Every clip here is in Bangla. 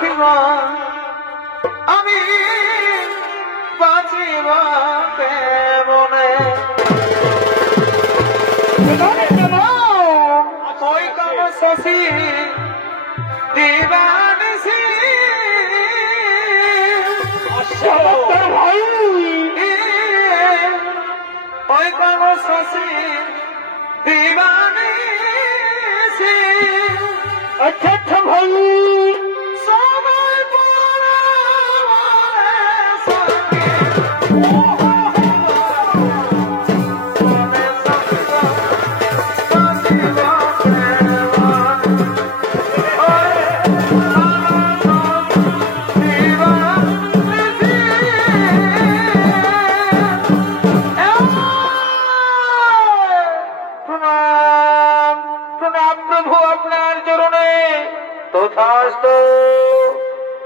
সখিমা আমি বাঁচিব কেমনে ওই কাম শশী দিবানিসি ওই কাম শশী দিবানিসি अच्छा भाई সময় পড়ে সখী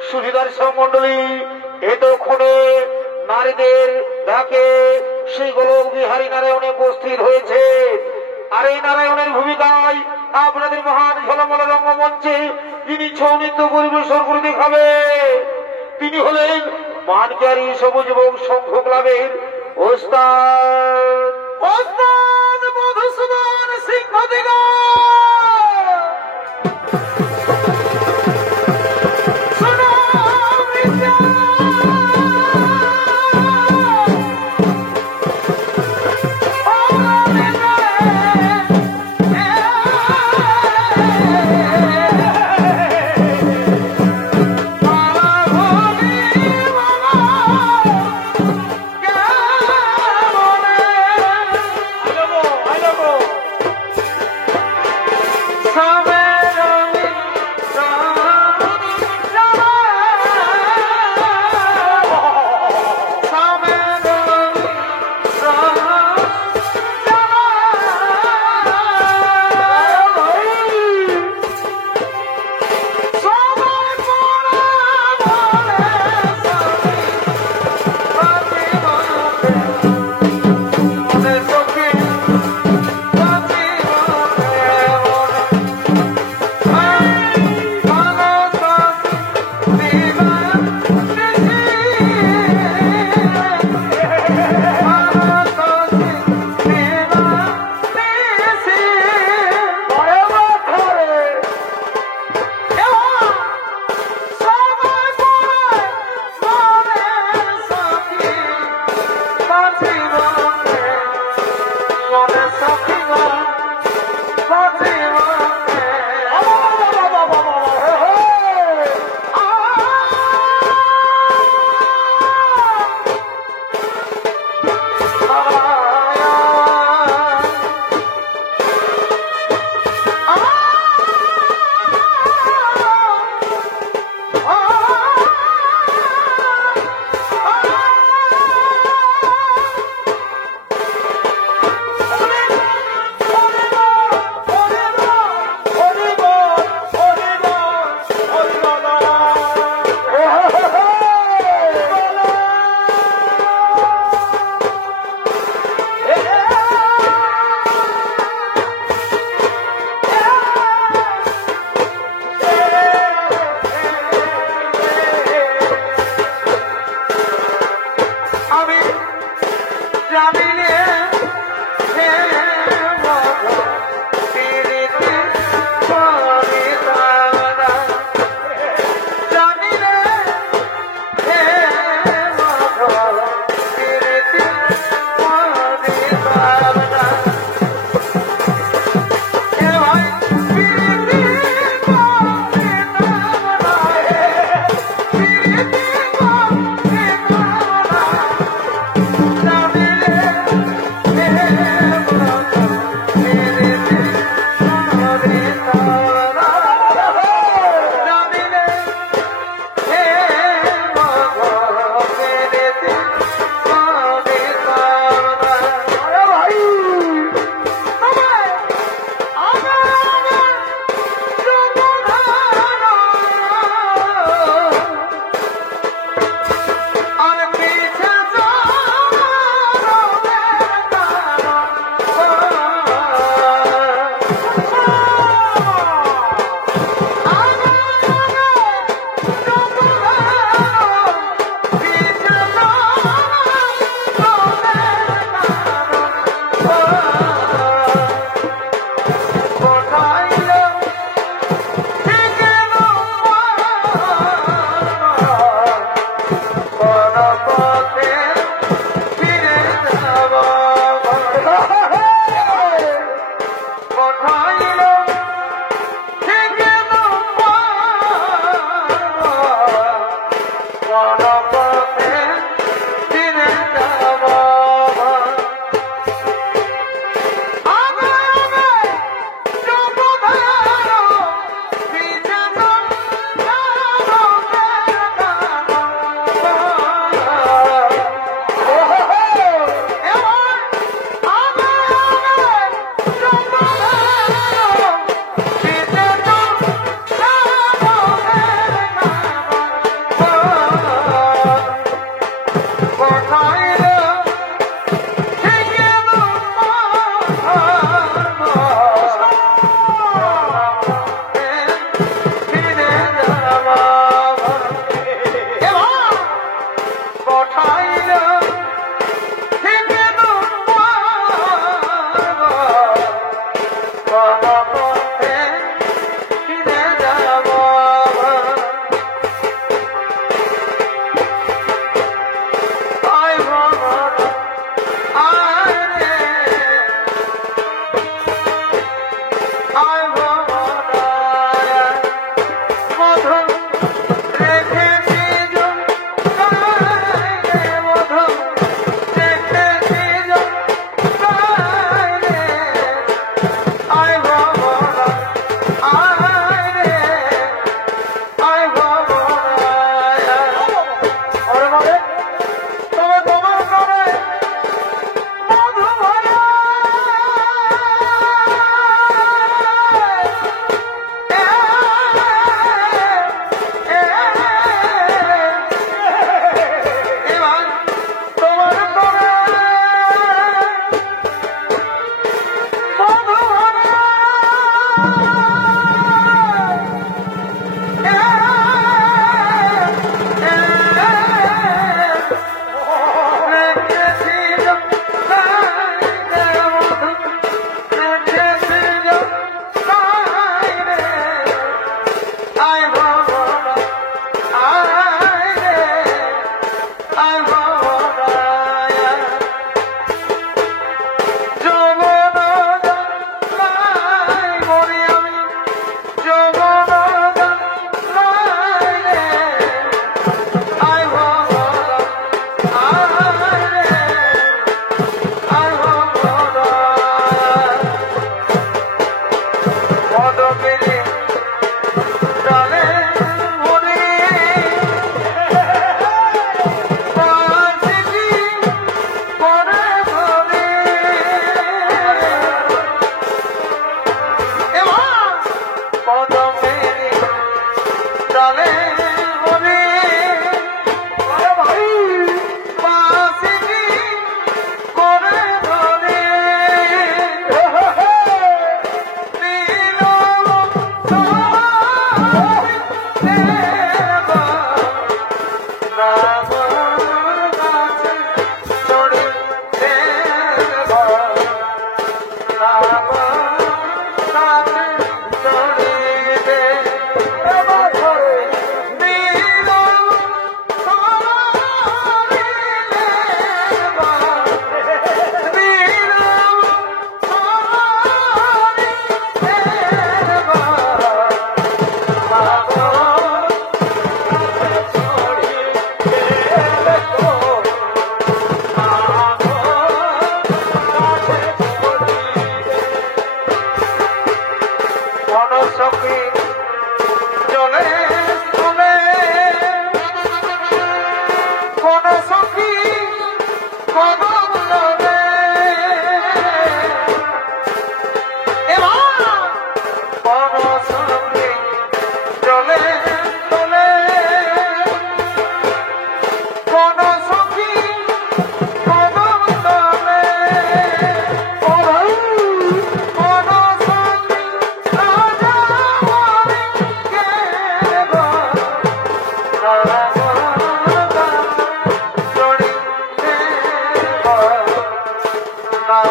সুবিদর্শক মন্ডলী এতক্ষণে নারীদের ডাকে সেই গোলক বিহারী নারায়ণে উপস্থিত হয়েছে। আর এই নারায়ণের ভূমিকায় আপনাদের মহান ঝলমল রঙ্গমঞ্চে তিনি ছৌ নৃত্য পরিবেশন করে দেখাবে। তিনি হলেন মানকারী সবুজ এবং সংঘ ক্লাবের ওস্তাদ ওস্তাদ মধুসূদন সিংহ দিগা।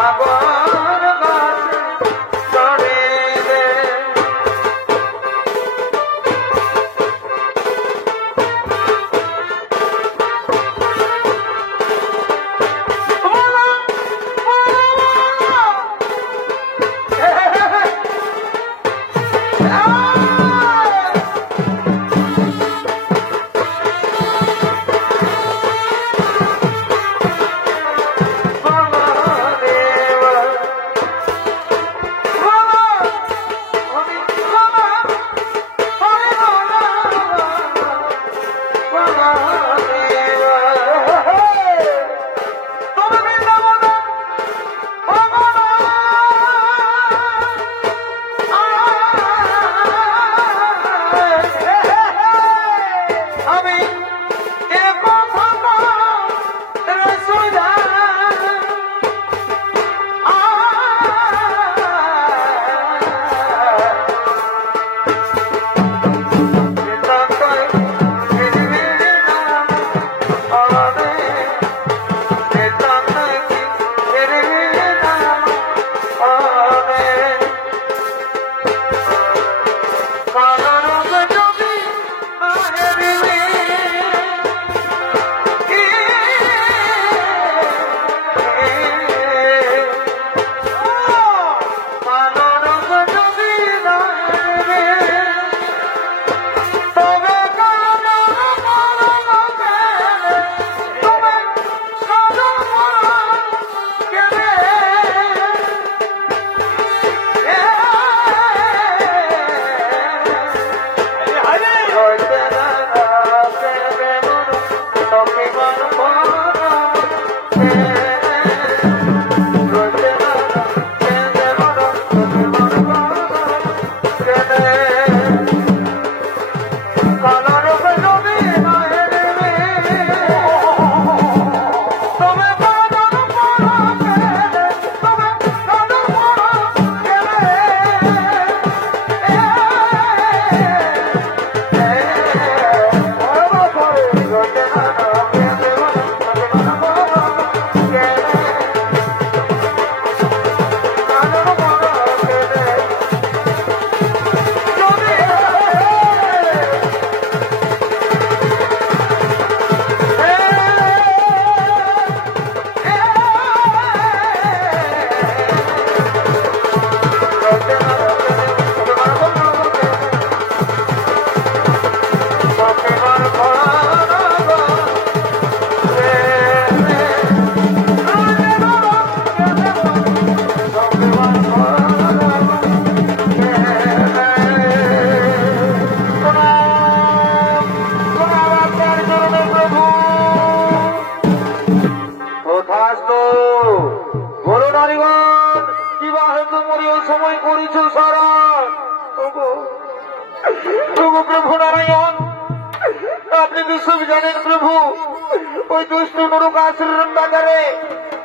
আবার গাছে চড়ে রে।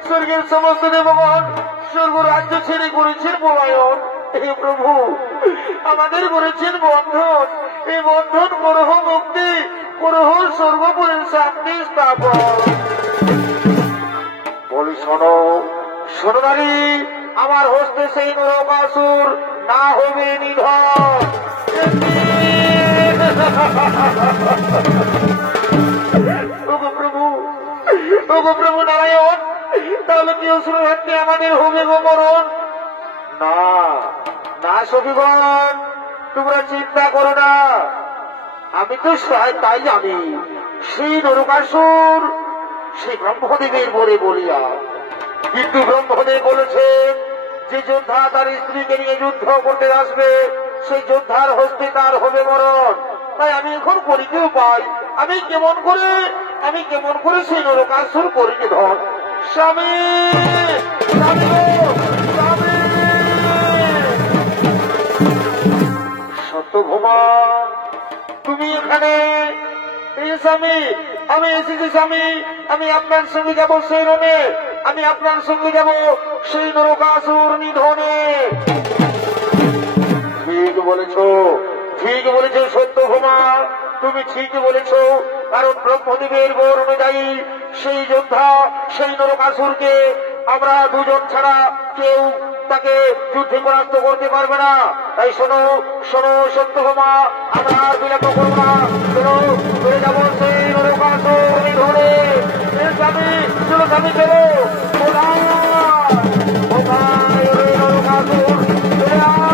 স্বর্গের সমস্ত দেবগণ স্বর্গ রাজ্য ছেড়ে করেছেন পলায়ন। হে প্রভু, আমাদের করেছেন বন্ধন, এই বন্ধন করহ মুক্তি, করহ স্বর্গপুরের শান্তি স্থাপন। বলি শোনো, শোনো নারী, আমার হস্তে সেই নরকাসুর না হবে নিধন। ওগো প্রভু, ওগো প্রভু নারায়ণ, তাহলে কি অসুর হাতে আমাদের হবে গো মরণ? না না সখীগণ, তোমরা চিন্তা করো না, আমি তো তাই জানি সেই নরকাসুর সেই ব্রহ্মদেবের বলে বলিয়া, কিন্তু ব্রহ্মদেব বলেছেন যে যোদ্ধা তার স্ত্রীকে নিয়ে যুদ্ধ করতে আসবে সেই যোদ্ধার হস্তে তার হবে মরণ। তাই আমি এখন করিতে উপায়, আমি কেমন করে সেই নরকাসুর করিতে ধর। স্বামী সত্যভূমা, তুমি এখানে? স্বামী, আমি এসেছি স্বামী, আমি আপনার সঙ্গে যাবো সেই রণে, আমি আপনার সঙ্গে যাব সেই নরকাসুর নিধনে। ঠিক বলেছ, ঠিক বলেছ সত্যভূমা, তুমি ঠিক বলেছ। কারণ ব্রহ্মদেবের বর অনুযায়ী সেই যোদ্ধা সেই নরকাসুরকে আমরা দুজন ছাড়া কেউ তাকে যুদ্ধে পরাস্ত করতে পারবে না। তাই শোনো শোনো সত্যভামা, আমরা আর বিলম্ব করবো না। চলো চলে যাবো সেই নরকাসুর ধরে। চলো স্বামী চলো। কোথায় কোথায় ওই নরকাসুর? চলে আয়।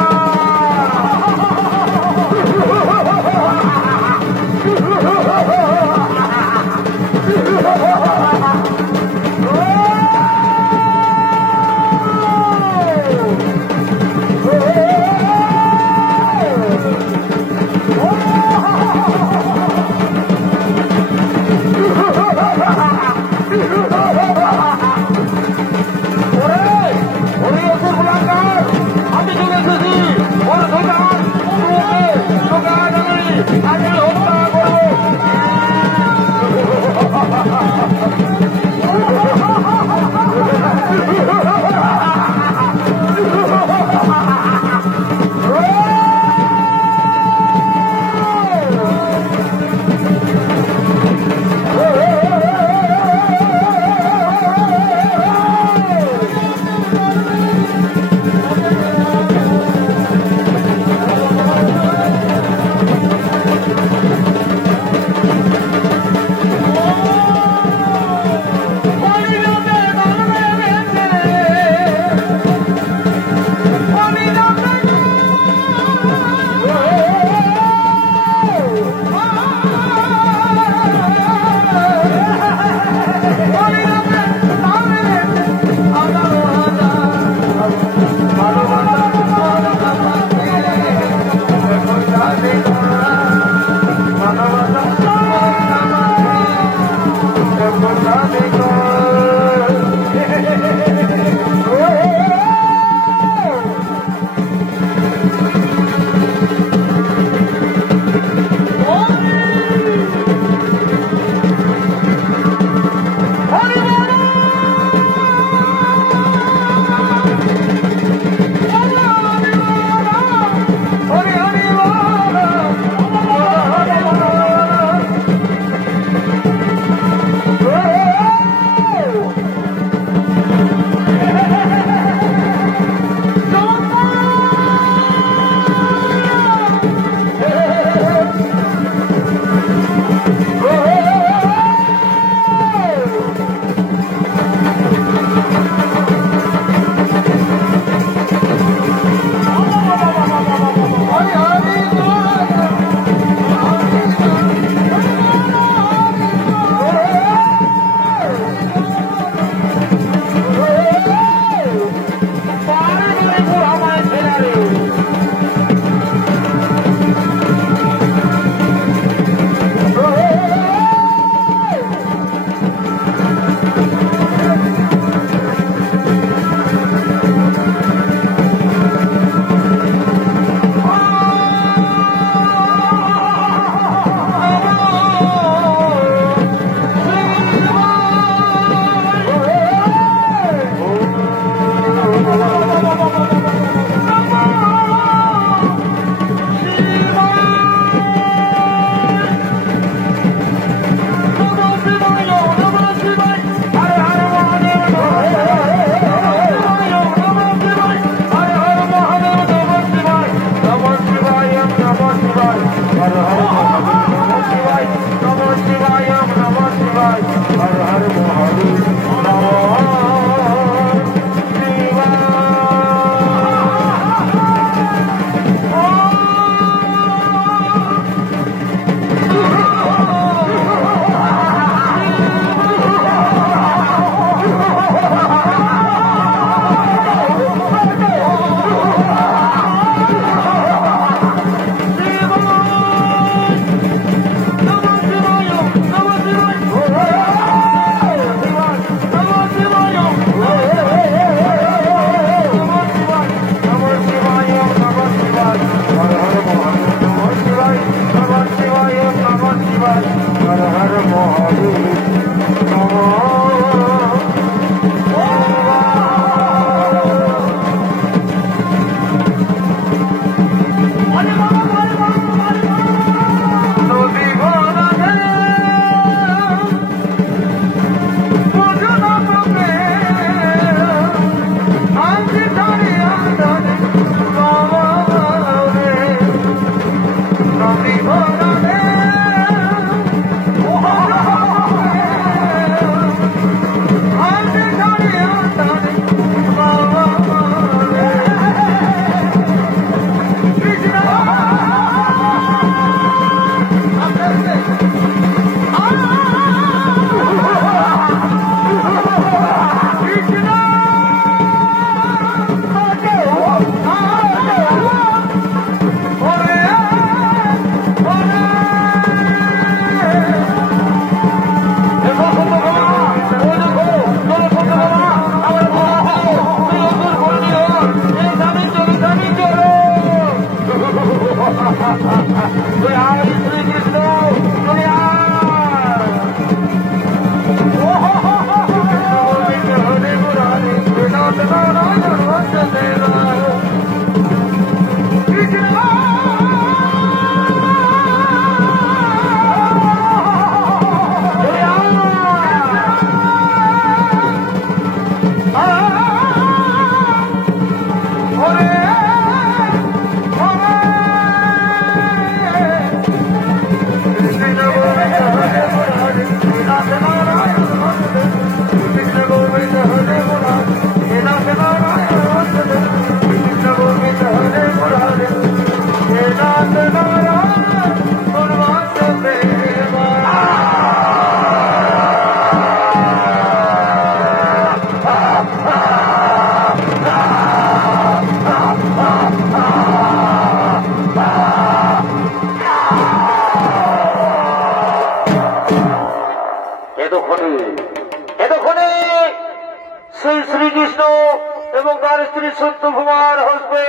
তোমার স্ত্রী সত্যভূমার হস্তে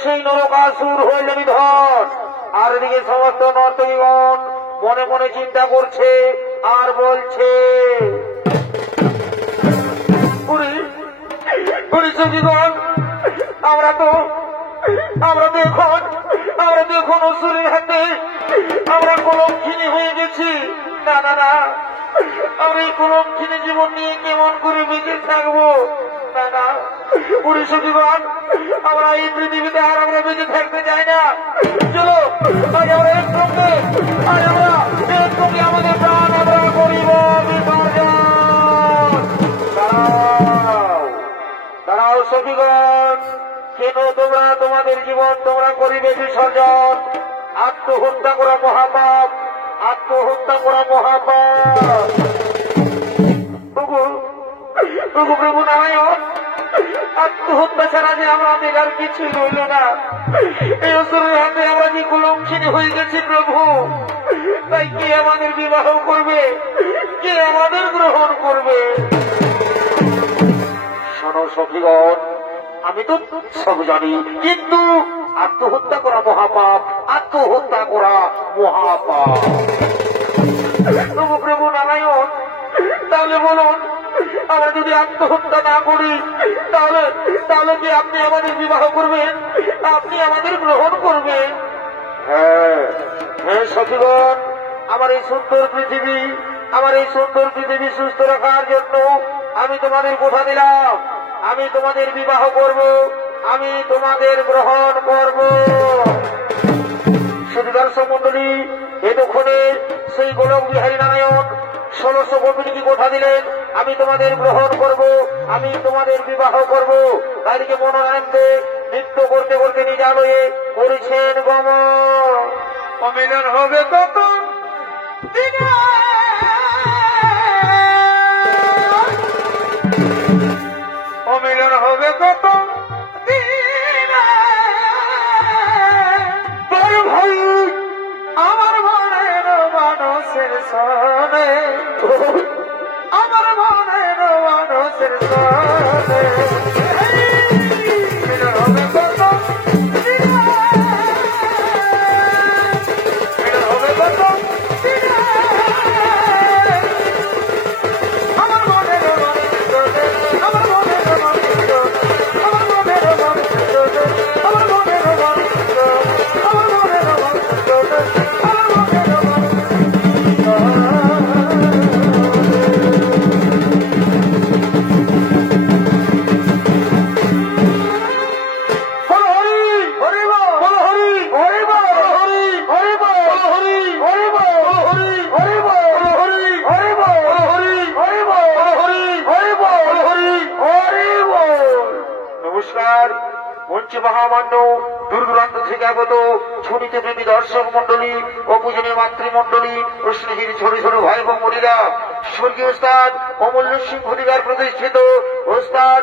সেই নরকাসুর হইলেন ধর। আর এদিকে সমস্ত নর্তকীগণ মনে মনে চিন্তা করছে আর বলছে, সখীগণ, আমরা তো এখন অসুরের হাতে আমরা কলঙ্কিনী হয়ে গেছি। না না না, আমরা এই কলঙ্কিনী জীবন নিয়ে কেমন করে বেঁচে থাকবো? না না সখীগণ, আমরা এই পৃথিবীতে আর আমরা বেঁচে থাকতে চাই না। চলো আজ আমরা একসঙ্গে আমাদের প্রাণ আমরা করিব বিসর্জন। দাঁড়াও সখীগণ, কেন তোমরা তোমাদের জীবন তোমরা করিবে বিসর্জন? আত্মহত্যা করা মহাপাপ, আত্মহত্যা করা মহাপাপ। প্রভু নারায়ণ, আত্মহত্যা ছাড়া যে আমাদের আর কিছু রইল না। এই অসুরের হাতে আমরা যে কলঙ্কিনী হয়ে গেছি প্রভু, তাই কে আমাদের বিবাহ করবে? কে আমাদের গ্রহণ করবে? শোনো সখীগণ, আমি তো সব জানি, কিন্তু আত্মহত্যা করা মহাপাপ, আত্মহত্যা করা মহাপাপ। প্রভু নারায়ণ, তাহলে বলুন, আমরা যদি আত্মহত্যা না করি তাহলে কি আপনি আমাদের বিবাহ করবেন? আপনি আমাদের গ্রহণ করবেন? হ্যাঁ হ্যাঁ সখীগণ, আমার এই সুন্দর পৃথিবী সুস্থ রাখার জন্য আমি তোমাদের কথা দিলাম, আমি তোমাদের বিবাহ করব, আমি তোমাদের গ্রহণ করব। শুধু দর্শক মন্ডলী, এতক্ষণে সেই গোলক বিহারী নারায়ণ 1600 গোপিনীকে কথা দিলেন, আমি তোমাদের গ্রহণ করব, আমি তোমাদের বিবাহ করব। তাদেরকে মনোনন্দে নৃত্য করতে করতে নিজালয়ে করেছেন গমন। অমিলন হবে কত দিনে, অমিলন হবে কত দিনে, ভাই আমার মনের মানুষের সনে, আমার মনের মানুষের সনে। হবে কত দিনে, হবে কত দিনে, আমার মনের মানুষের সনে, আমার মনের মানুষের সনে, আমার মনের মানুষের সনে, আমার মনের মানুষের সনে, আমার মনের মানুষের সনে, আমার মনের মহামান্য দূর দূরান্ত থেকে আগত ছুটিতে প্রেমী দর্শক মন্ডলী ও পূজনীয় মাতৃমন্ডলী, প্রশ্নহীন ছোট ছোট ভাই বোন মহিলা, স্বর্গীয় ওস্তাদ অমূল্য সিংহ প্রতিষ্ঠিত ওস্তাদ